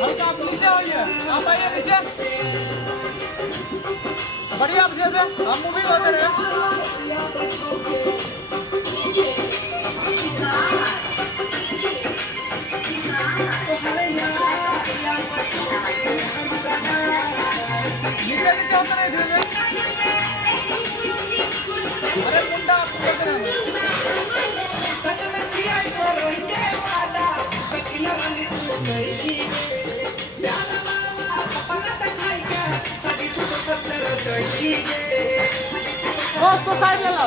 हल्का आप नीचे आइए, आप आइए नीचे। बढ़िया आप दे हम मूवी होते रहे। नीचे नीचे होते रहे धीरे। अरे मुंडा आप उसको साइड ले लो।